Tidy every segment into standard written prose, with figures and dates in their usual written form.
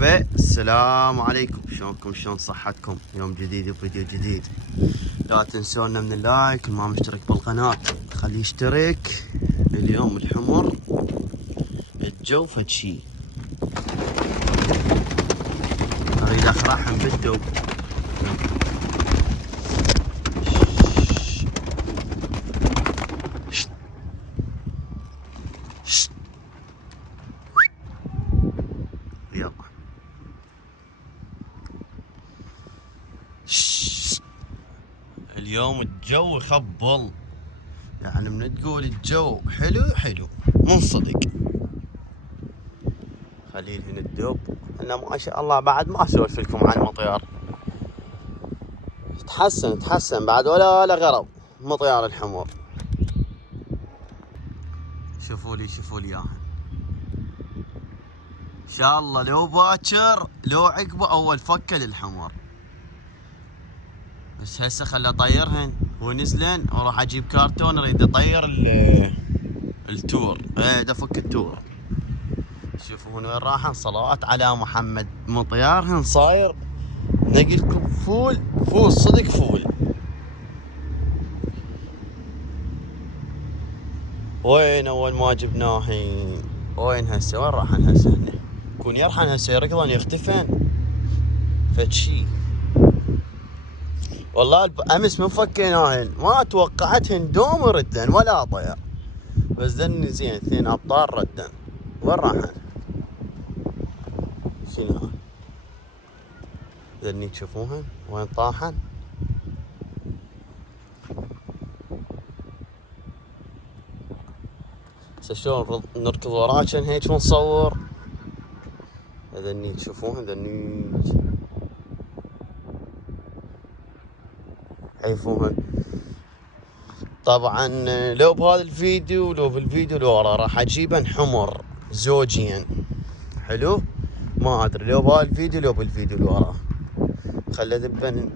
مرحبا، السلام عليكم. شلونكم؟ شلون صحتكم؟ يوم جديد وفيديو جديد. لا تنسونا من اللايك، اللي ما مشترك بالقناة خليه يشترك. اليوم الحمر الجو فد شي، اريد اخرحهم بالدوب. يلا اليوم الجو يخبل، يعني من تقول الجو حلو حلو من صدق. خليل هنا الدوب. انا ما شاء الله بعد ما اسولف لكم عن مطيار، تحسن بعد ولا غرب مطيار الحمر. شوفوا لي اياها ان شاء الله، لو باكر لو عقبه اول فكه للحمر. بس هسه خل اطيرهن ونزلن وراح اجيب كرتون اريد اطير التور. دا فك التور. شوفوا هنا وين راحن، صلوات على محمد. مطيارهن صاير نقلكم فول صدق فول. وين اول ما جبناهن؟ وين هسه؟ وين راحن هسه؟ هنا يكون يرحن هسه يركضن يختفن فد شي. والله امس من فكيناهن ما توقعتهن دوم يردن ولا طير، بس ذني زين اثنين ابطال ردن. وين راحن؟ شنو هاي؟ ذني تشوفوهن وين طاحن؟ هسه شلون نركض وراكن هيك ونصور. ذني تشوفوهن، ذني عيفوهن. طبعا لو بهذا الفيديو لو بالفيديو اللي وراه راح اجيبن حمر زوجين. حلو؟ ما ادري لو بهذا الفيديو لو بالفيديو اللي وراه. خلي ذبن.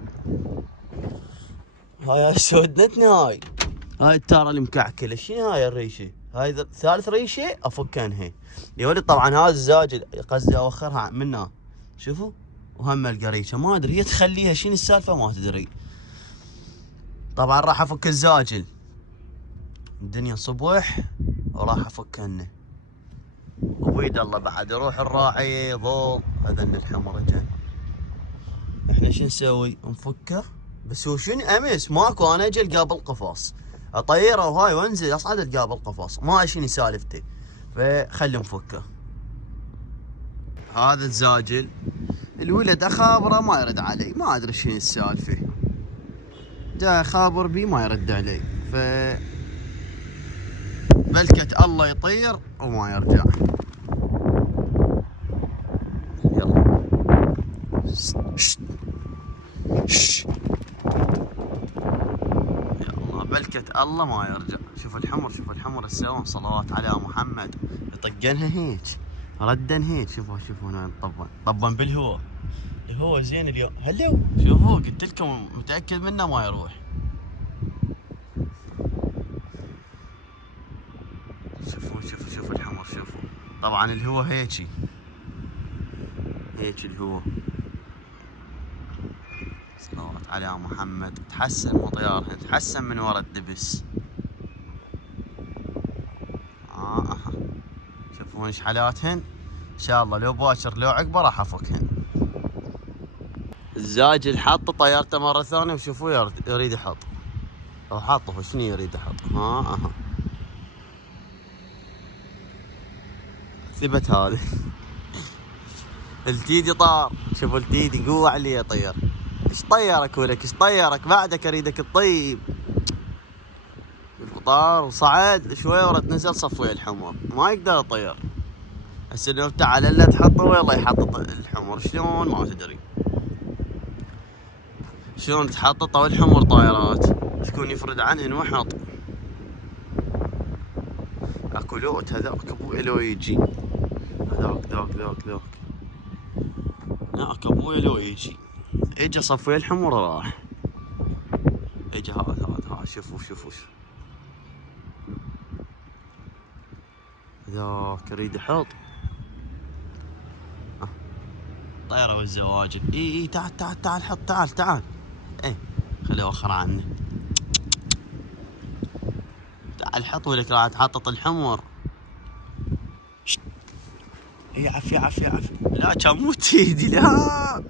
هاي سودنتني هاي التاره المكعكله. شنو هاي الريشه؟ هاي ثالث ريشه افكها هي يا ولد. طبعا هذا الزاجل قصدي اوخرها منه. شوفوا وهم القريشه ما ادري هي تخليها شنو السالفه ما تدري. طبعا راح افك الزاجل، الدنيا صبح وراح افكهن وبيد الله. بعد يروح الراعي ضوء اذن الحمر اجن. احنا شو نسوي؟ نفكه. بس هو شنو امس ماكو، انا اجي القاه بالقفص اطيره وهاي وانزل اصعد القاه بالقفص، ما شنو سالفته. فخلي نفكه. هذا الزاجل الولد اخابره ما يرد علي، ما ادري شنو السالفه. دا خابر بي ما يرد علي، ف بلكة الله يطير وما يرجع. يلا يلا بلكة الله ما يرجع. شوف الحمر السوم صلوات على محمد. يطقنها هيك ردن هيك. شوفوا هنا طبن بالهواء. الهواء زين اليوم. هلو شوفوا قلت لكم متاكد منه ما يروح. شوفوا الحمر. شوفوا طبعا الهواء هيك الهواء. صلوات على محمد. تحسن مطيارهن، تحسن من ورا الدبس. شوفون ايش حالاتهن. ان شاء الله لو باكر لو عقبه راح افكهن. الزاجل حط طيارته مره ثانيه وشوفوا يريد يحط او حاطه. شنو يريد يحط؟ ثبت هذا. التيدي طار. شوفوا التيدي قوة عليه يطير. ايش طيرك ولك؟ ايش طيرك؟ بعدك اريدك تطيب. طار وصعد شوي ورا تنزل صفوي الحمر ما يقدر يطير. هسه لو تعال الا تحطه والله يحطط الحمر. شلون ما تدري شلون تحطط والحمر طايرات. شكون يفرد عنهن وحط. اكو لوت هذاك ابوي لو يجي. ذاك هناك ابوي لو يجي. اجى صفي الحمر وراح. اجى هذا شوفوا ذاك يريد يحط. طيروا الزواجل. اي تعال تعال تعال حط، تعال تعال. اي خليه اوخر عنه. تعال حط ولك راح تحطط الحمر. اي عفي عفي عفي. لا كان مو تيدي، لا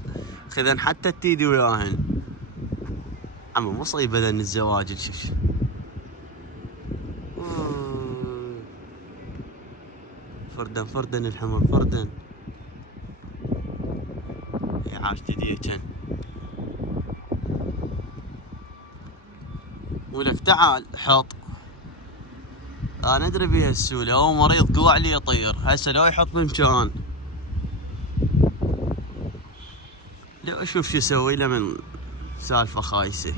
خذن حتى التيدي وياهن. عمو مصيبه ذن الزواجل. شوف فردن فردن الحمر فردن. عاش تديتن. ولك تعال حط. انا ادري بيها السوله، هو مريض قوى عليه يطير، هسه لو يحط بمكان. لو اشوف شو اسوي له من سالفه خايسه.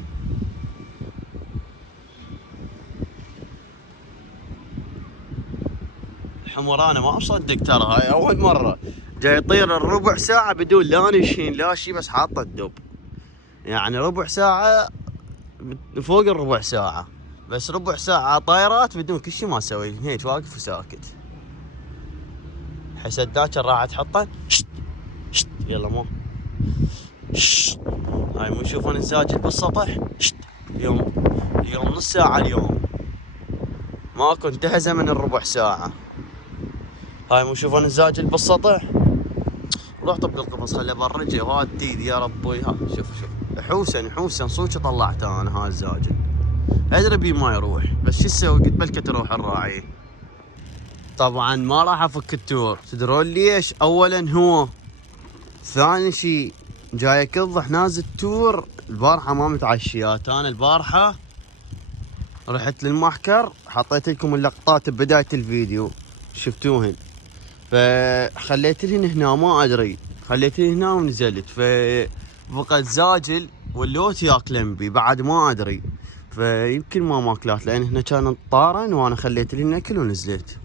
الحمر انا ما اصدق ترى، هاي اول مره جاي يطير الربع ساعه بدون لا نشين لا شي، بس حاطه الدب. يعني ربع ساعه فوق الربع ساعه، بس ربع ساعه طايرات بدون كل شيء ما اسوي، هيك واقف وساكت. حس الداكر راح تحطه. شت شت يلا مو شت. هاي مو شوف انا ساجد بالسطح. شت اليوم نص ساعه، اليوم ماكو انتهى زمن الربع ساعه. هاي مو شوف انا ساجد بالسطح. روح طب القفص خليه برجه. وهذا تيدي يا ربي. ها شوف حوسن صوت طلعته انا. هذا الزاجل ادري بيه ما يروح، بس شو اسوي؟ قلت بلكه تروح الراعي. طبعا ما راح افك التور. تدرون ليش؟ اولا هو، ثاني شيء جاي كضح نازل تور. البارحه ما متعشيات انا. البارحه رحت للمحكر، حطيت لكم اللقطات ببدايه الفيديو شفتوهن، فخليت لهن هنا ما ادري، خليت لهن هنا ونزلت، فبقت زاجل واللوت ياكلن بي بعد ما ادري، فيمكن ما ماكلات لان هنا كانت طارن وانا خليت لهن اكل ونزلت.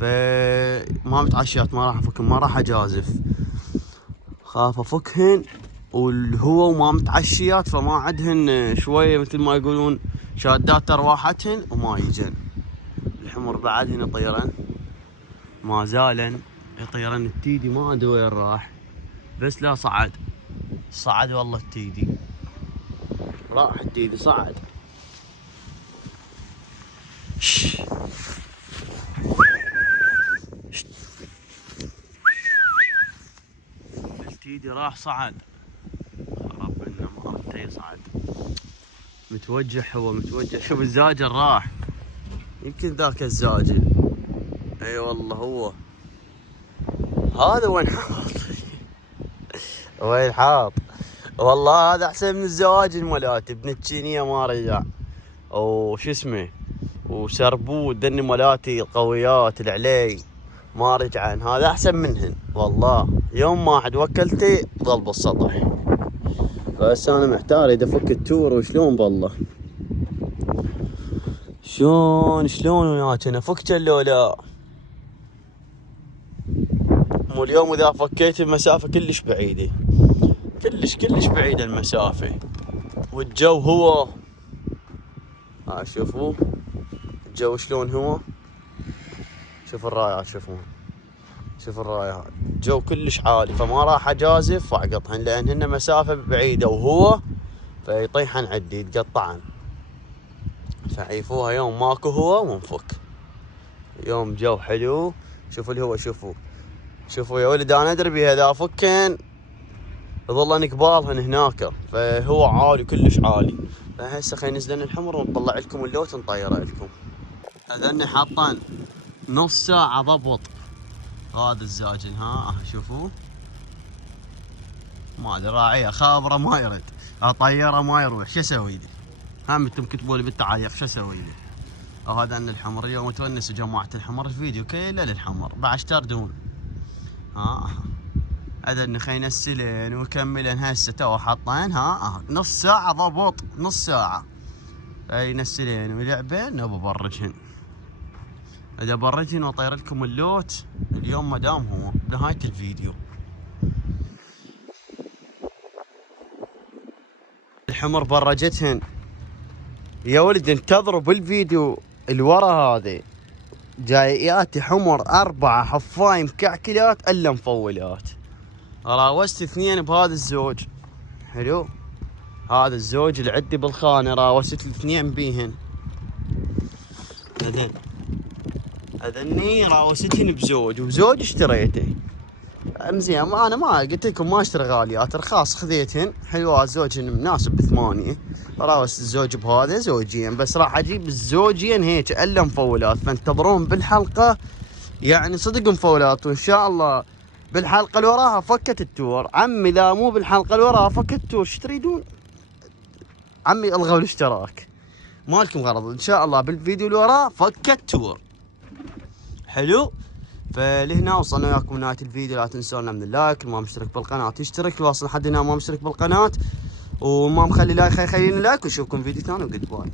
فما متعشيات ما راح افكن، ما راح اجازف، خاف افكهن والهو وما متعشيات، فما عندهن شويه مثل ما يقولون شادات ارواحتهن وما يجن. الحمر بعد هنا طيرن ما زالن يطيرن. التيدي ما ادري وين راح، بس لا صعد والله التيدي راح. التيدي صعد. التيدي راح صعد. ربنا ما رحت يصعد. متوجه، هو متوجه. شوف الزاجل راح، يمكن ذاك الزاجل. اي والله هو هذا. وين حاط؟ وين حاط؟ والله هذا احسن من الزواجل مالاتي. ابن التشينيه ما رجع، وش اسمه، وسربود دني مالاتي القويات العلي ما رجعن. هذا احسن منهن والله. يوم ما حد وكلتي ظل بالسطح. بس انا محتار اذا افك التور وشلون. بالله شلون وياك انا فكته لو لا. مو اليوم اذا فكيت المسافه كلش بعيده، كلش بعيده المسافه، والجو هو شوفوا الجو شلون هو. شوف الرايات، شوف الرايات، الجو كلش عالي، فما راح اجازف واعقطهن لان هن مسافه بعيده وهو فيطيحن عندي يتقطعن. فعيفوها يوم ماكو هو ونفك. يوم جو حلو. شوفوا الهوا، شوفوا يا ولد انا ادري بيها اذا افكن يظلن قبالهن هناك، فهو عالي كلش عالي. فهسه خلينا ننزلن الحمر ونطلع لكم اللوت ونطيره لكم. هذني حاطن نص ساعه ضبط هذا الزاجل. ها شوفوا ما ادري راعيه خابره ما يرد، اطيره ما يروح. شو اسوي لي؟ هم انتم كتبوا لي بالتعليق شو اسوي لي. هذا ان الحمر اليوم تونسوا جماعه الحمر. الفيديو كله للحمر بعد تردون. هذا خلينا نسلين وكملن. هسه تو حطين نص ساعه ضبط، نص ساعه. اي نسلين ولعبين وببرجهن. اذا برجهن واطير لكم اللوت اليوم مدام هو بنهايه الفيديو. الحمر برجتهن يا ولد. انتظروا بالفيديو الورا هذا جاياتي حمر 4 حفاي مكعكلات الا مفولات. راوست اثنين بهذا الزوج. حلو، هذا الزوج اللي عندي بالخانه راوست الاثنين بيهن. هذني راوستهن بزوج، وبزوج اشتريته. زين انا ما قلت لكم ما اشتري غاليات، رخاص خذيتهن حلوات. زوجهن مناسب ب8. راوست الزوج بهذا زوجين، بس راح اجيب الزوجين هيك الا مفولات، فانتظرون بالحلقه يعني صدق مفولات. وان شاء الله بالحلقه اللي وراها فكت التور. عمي لا مو بالحلقه اللي وراها فكت التور، ايش تريدون؟ عمي الغوا الاشتراك، مالكم غرض. ان شاء الله بالفيديو اللي وراه فكت تور. حلو، فلهنا وصلنا وياكم نهايه الفيديو. لا تنسونا من اللايك، ما مشترك بالقناه يشترك، واصل حد هنا ما مشترك بالقناه وما مخلي لايك خلينا لايك، ونشوفكم فيديو ثاني وجود باي.